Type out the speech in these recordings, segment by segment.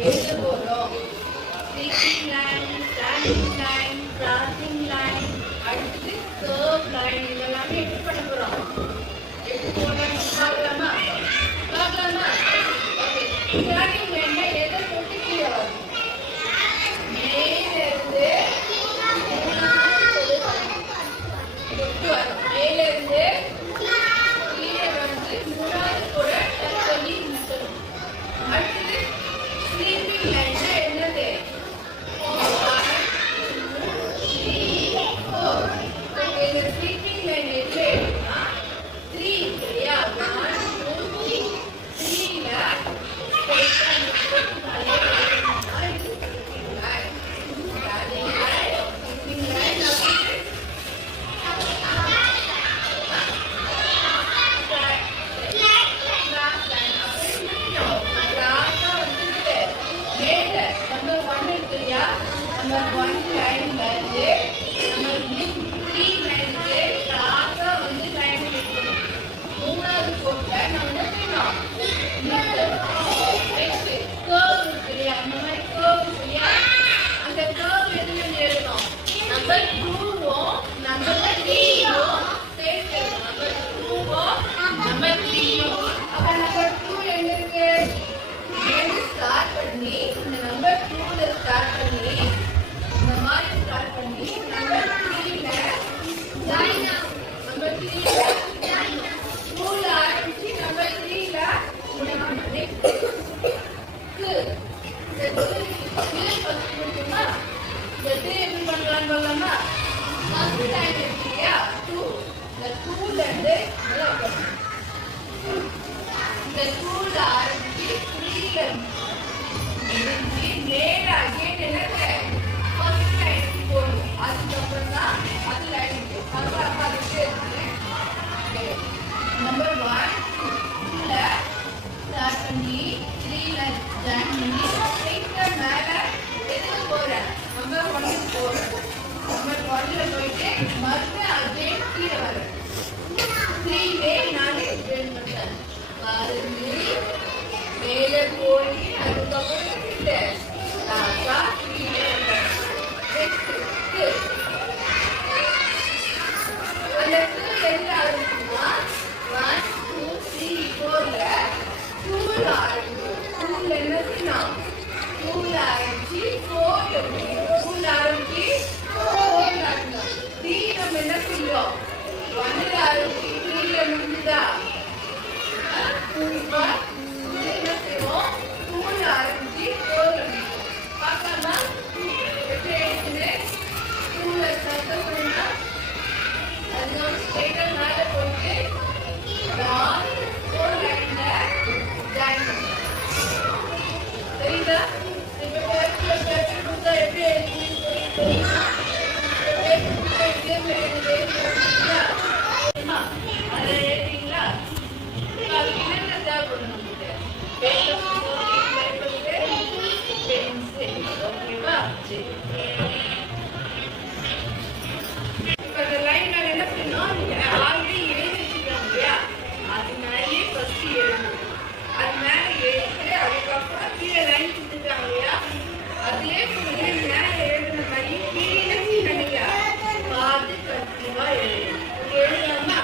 எழுத போறோம். Sleeping line, standing line, crossing line, அடுத்து கர்வ் லைன் இதெல்லாமே எப்படி பண்ண போறோம்? எப்படி போறோம் பார்க்கலாமா? பார்க்கலாமா? ஓகே. ஸ்டாண்டிங் லைன்ல எதை தொட்டு கீழே வரும்? மேல இருந்து தொட்டு வரும். மேல இருந்து கீழே வந்து மூணாவது கூட டச் பண்ணி நிற்கணும். அடுத்தது ஸ்லீப்பிங் லைன்ல என்னது? 1 2 3 4. இந்த ஸ்லீப்பிங் லைன் எதுல இருக்குன்னா 3 சரியா? 1 2 3 ல நம்பர் 1 லைன் வந்து நம்பர் 3 லைனுக்கு கிராஸா வந்து லைன் எடுக்கணும். மூணாவது கோட்டை நம்ம என்ன செய்யணும்? நெக்ஸ்ட் கர்வ் சரியா? அந்த மாதிரி கர்வ் சரியா? அந்த கர்வ் எதுல எழுதணும்? நம்பர் 2வும் நம்பர் 3வும் சேர்த்து எழுதணும். நம்பர் 2வும் நம்பர் 3வும். அப்ப நம்பர் 2 எங்க இருக்கு? இங்க ஸ்டார்ட் பண்ணி இந்த நம்பர் 2ல ஸ்டார்ட் பண்ணி இந்த மாதிரி ஸ்டார்ட் பண்ணி நம்பர் 3ல ஜாயின் ஆகும். நம்பர் 3ல ஜாயின் ஆகும். 2ல ஆரம்பிச்சு நம்பர் 3ல முடிக்கணும். நெக்ஸ்ட் ஃபர்ஸ்ட் முடிக்கணுமா? இது எப்படி பண்ணலாம்னு சொல்லலாமா? ஃபர்ஸ்ட் லைன் இருக்கு இல்லையா? 2 இந்த 2ல இருந்து நல்லா பண்ணணும். இந்த 2ல ஆரம்பிச்சு 3ல முடிஞ்சு நேர அகைன் என்னது? ஃபர்ஸ்ட் லைனுக்கு போகணும். அதுக்கப்புறம் தான் அது லைனுக்கு அப்பா இருக்கு. நம்பர் 1 2ல ஸ்டார்ட் பண்ணி 3ல ஜாயின் பண்ணி ஸ்ட்ரைட்டா மேல எதுக்கு போறேன்? நம்பர் 1க்கு போறேன். நம்பர் 1ல போயிட்டு மறுபடியும் அகைன் கீழே வரேன். 3லே நான் எக்ஸ்பிளைன் பண்றேன். பாருங்க மேல போய் அதுக்கப்புறம் கிட்ட லாஸ்டா கீழே வரேன். அந்த 2 எதுல ஆரம்பிக்குமா? 1 2 3 4ல 2ல ஆரம்பிக்கும். 2ல என்ன செய்யணும்? 2ல ஆரம்பிச்சு 4ல முடியும். 2ல ஆரம்பிச்சு 4ல ஆரம்பிக்கும். 3 நம்ம என்ன செய்யறோம்? 1ல ஆரம்பிச்சு 3ல முடிஞ்சுதா? இப்ப என்ன செய்வோம்? 2ல ஆரம்பிச்சு 4ல முடியும். பார்க்கலாமா? எப்படி எழுதுன்னு? 2ல சர்க்கிள் பண்ணா அதுதான் ஸ்ட்ரைட்டா மேல போயிட்டு 4 லைன்ல ஜாயின் பண்ணலாம். சரிங்களா? இப்ப பேப்பர் கொடுத்தா எப்படி எழுதுன்னு அதை எழுதிங்களா? அதுக்கு என்னென்ன தேவைப்படும்? நமக்கு பேப்பர், பென்சில். ஓகேவா? சரி. இப்ப இந்த லைன் மேல என்ன செய்யணும்? நீங்க ஆல்ரெடி எழுதி வச்சுக்கோங்க இல்லையா? அது மேலே ஃபர்ஸ்ட் எழுதணும். அது மேல எழுதிட்டு அதுக்கப்புறம் கீழே லைன் கொடுத்துருக்காங்க இல்லையா? அதுலேயே மேல எழுதுன மாதிரி கீழே தனியா பார்த்து கண்டிப்பா எழுதணும். எழுதலாமா?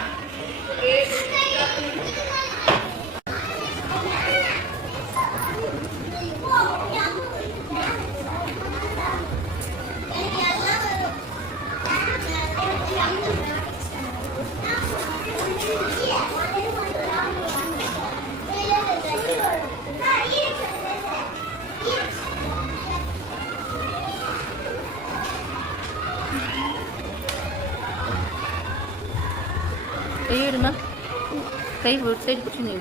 கை விடுமா? கை ஒரு சைடு பிடிச்சி நீ